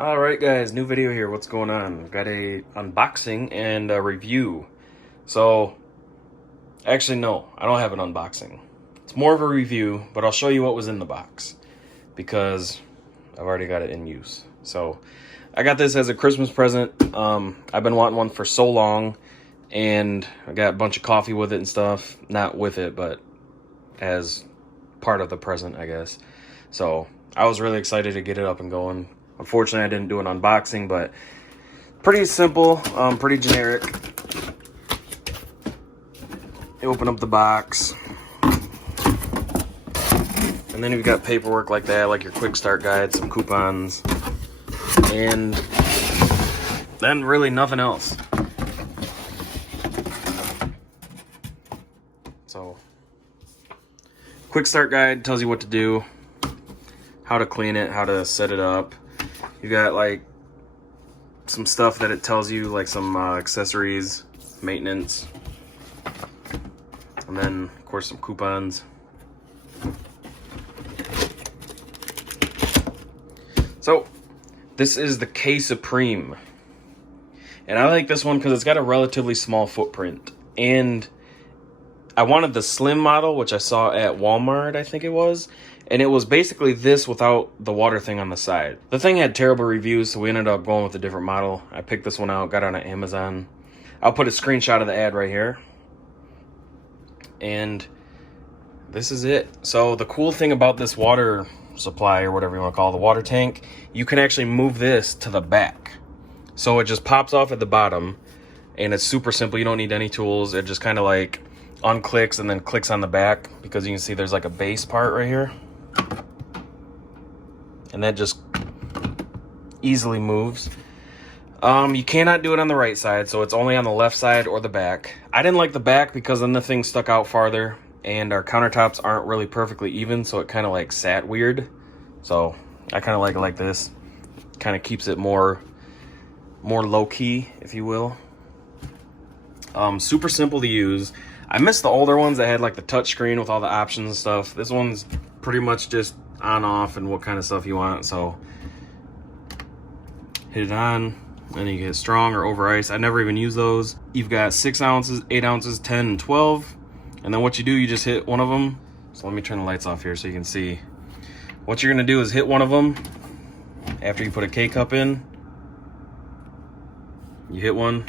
Alright guys, new video here. What's going on? Got a unboxing and a review. So, actually no, I don't have an unboxing. It's more of a review, but I'll show you what was in the box because I've already got it in use. So, I got this as a Christmas present. I've been wanting one for so long, and I got a bunch of coffee with it and stuff. Not with it, but as part of the present, I guess. So, I was really excited to get it up and going. Unfortunately, I didn't do an unboxing, but pretty simple, pretty generic. You open up the box, and then you've got paperwork like that, like your quick start guide, some coupons, and then really nothing else. So, quick start guide tells you what to do, how to clean it, how to set it up. You got like some stuff that it tells you, like some accessories, maintenance, and then of course some coupons. So this is the K-Supreme, and I like this one because it's got a relatively small footprint, and I wanted the slim model, which I saw at Walmart, I think it was. And it was basically this without the water thing on the side. The thing had terrible reviews, so we ended up going with a different model. I picked this one out, got it on Amazon. I'll put a screenshot of the ad right here. And this is it. So the cool thing about this water supply, or whatever you want to call it, the water tank, you can actually move this to the back. So it just pops off at the bottom, and it's super simple. You don't need any tools. It just kind of like unclicks and then clicks on the back, because you can see there's like a base part right here. And that just easily moves. You cannot do it on the right side, so it's only on the left side or the back. I didn't like the back because then the thing stuck out farther, and our countertops aren't really perfectly even, so it kind of like sat weird. So I kind of like it like this. Kind of keeps it more low-key, if you will. Super simple to use. I miss the older ones that had like the touch screen with all the options and stuff. This one's pretty much just on off and what kind of stuff you want. So hit it on, and you get strong or over ice. I never even use those. You've got 6 ounces, 8 ounces, 10, and 12. And then what you do, you just hit one of them. So let me turn the lights off here so you can see. What you're gonna do is hit one of them after you put a K-cup in. You hit one,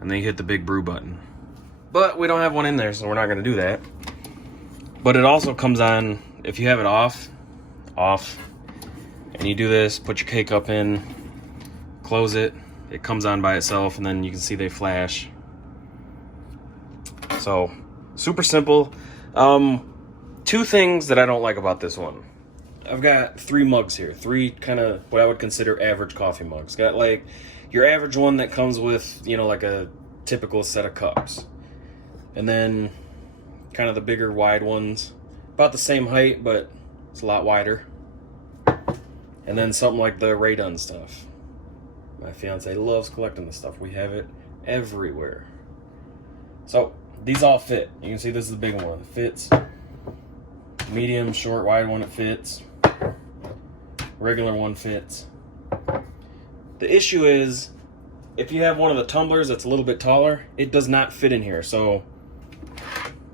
and then you hit the big brew button. But we don't have one in there, so we're not gonna do that. But it also comes on, if you have it off, and you do this, put your K-cup in, close it, it comes on by itself, and then you can see they flash. So, super simple. 2 things that I don't like about this one. I've got 3 mugs here, 3 kind of what I would consider average coffee mugs. Got like your average one that comes with, you know, like a typical set of cups. And then kind of the bigger wide ones, about the same height, but it's a lot wider. And then something like the Raydon stuff. My fiance loves collecting this stuff. We have it everywhere. So these all fit. You can see this is the big one. It fits. Medium, short, wide one, it fits. Regular one fits. The issue is, if you have one of the tumblers that's a little bit taller, it does not fit in here. So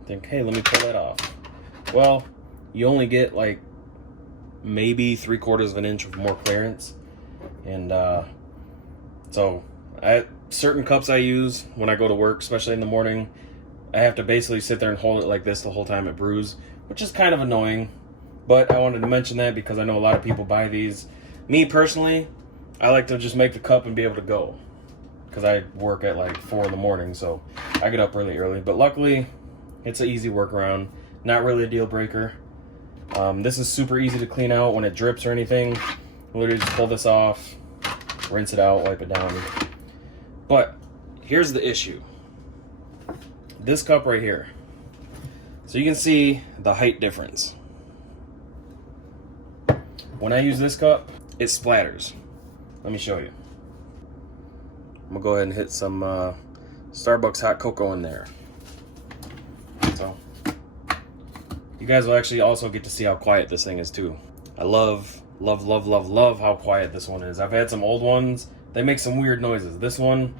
think, hey, let me pull that off. Well, you only get like maybe 3/4 of an inch of more clearance. And so certain cups I use when I go to work, especially in the morning, I have to basically sit there and hold it like this the whole time it brews, which is kind of annoying. But I wanted to mention that because I know a lot of people buy these. Me personally, I like to just make the cup and be able to go, because I work at like 4 in the morning, so I get up really early. But luckily, it's an easy workaround. Not really a deal breaker. This is super easy to clean out when it drips or anything. Literally just pull this off, rinse it out, wipe it down. But here's the issue. This cup right here. So you can see the height difference. When I use this cup, it splatters. Let me show you. I'm gonna go ahead and hit some Starbucks hot cocoa in there. So you guys will actually also get to see how quiet this thing is too. I love Love, love, love, love how quiet this one is. I've had some old ones. They make some weird noises. This one,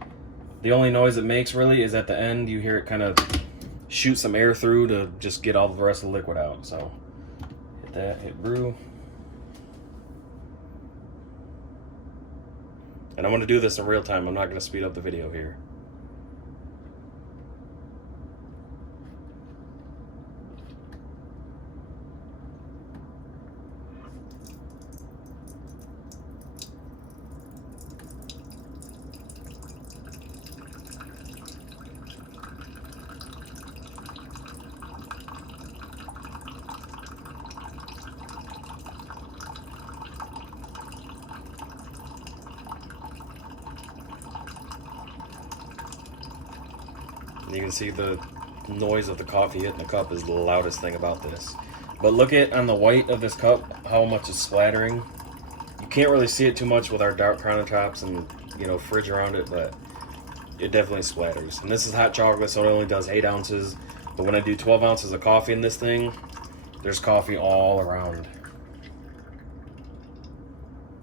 the only noise it makes really is at the end. You hear it kind of shoot some air through to just get all the rest of the liquid out. So hit that, hit brew. And I'm going to do this in real time. I'm not going to speed up the video here. You can see the noise of the coffee hitting the cup is the loudest thing about this. But look at on the white of this cup how much is splattering. You can't really see it too much with our dark countertops and, you know, fridge around it, but it definitely splatters. And this is hot chocolate, so it only does 8 ounces. But when I do 12 ounces of coffee in this thing, there's coffee all around.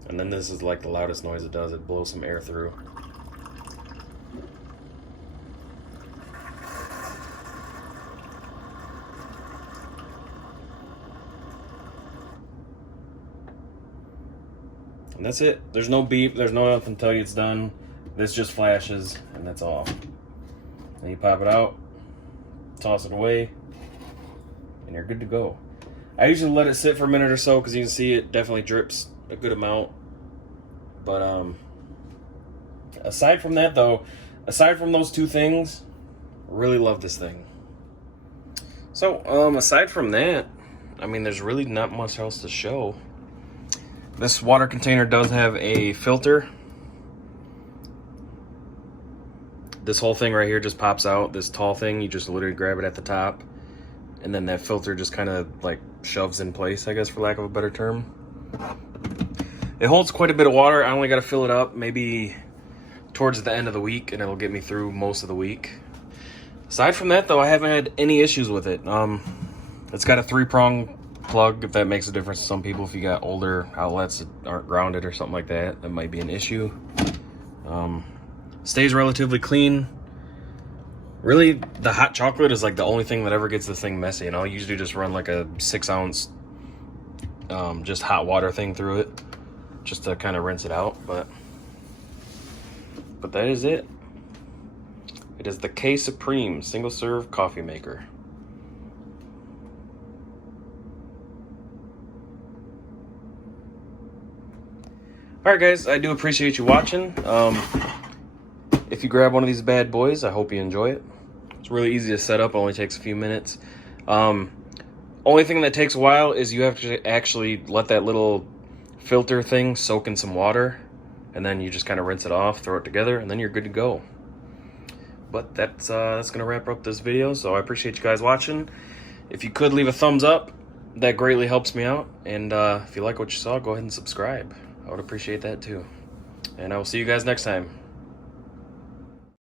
And then this is like the loudest noise it does. It blows some air through. And that's it. There's no beep. There's no nothing to tell you it's done. This just flashes, and that's all. Then you pop it out, toss it away, and you're good to go. I usually let it sit for a minute or so because you can see it definitely drips a good amount. But aside from that, though, aside from those two things, really love this thing. So aside from that, I mean, there's really not much else to show. This water container does have a filter. This whole thing right here just pops out. This tall thing, you just literally grab it at the top, and then that filter just kind of like shoves in place, I guess, for lack of a better term. It holds quite a bit of water. I only got to fill it up maybe towards the end of the week, and it'll get me through most of the week. Aside from that, though, I haven't had any issues with it. It's got a 3-prong plug, if that makes a difference to some people. If you got older outlets that aren't grounded or something like that, that might be an issue. Stays relatively clean. Really, the hot chocolate is like the only thing that ever gets this thing messy, and I'll usually just run like a 6-ounce just hot water thing through it just to kind of rinse it out. But that is it. It is the K-Supreme single serve coffee maker. Alright guys, I do appreciate you watching. If you grab one of these bad boys, I hope you enjoy it. It's really easy to set up, it only takes a few minutes. Only thing that takes a while is you have to actually let that little filter thing soak in some water, and then you just kind of rinse it off, throw it together, and then you're good to go. But that's gonna wrap up this video, so I appreciate you guys watching. If you could leave a thumbs up, that greatly helps me out. And if you like what you saw, go ahead and subscribe. I would appreciate that too. And I will see you guys next time.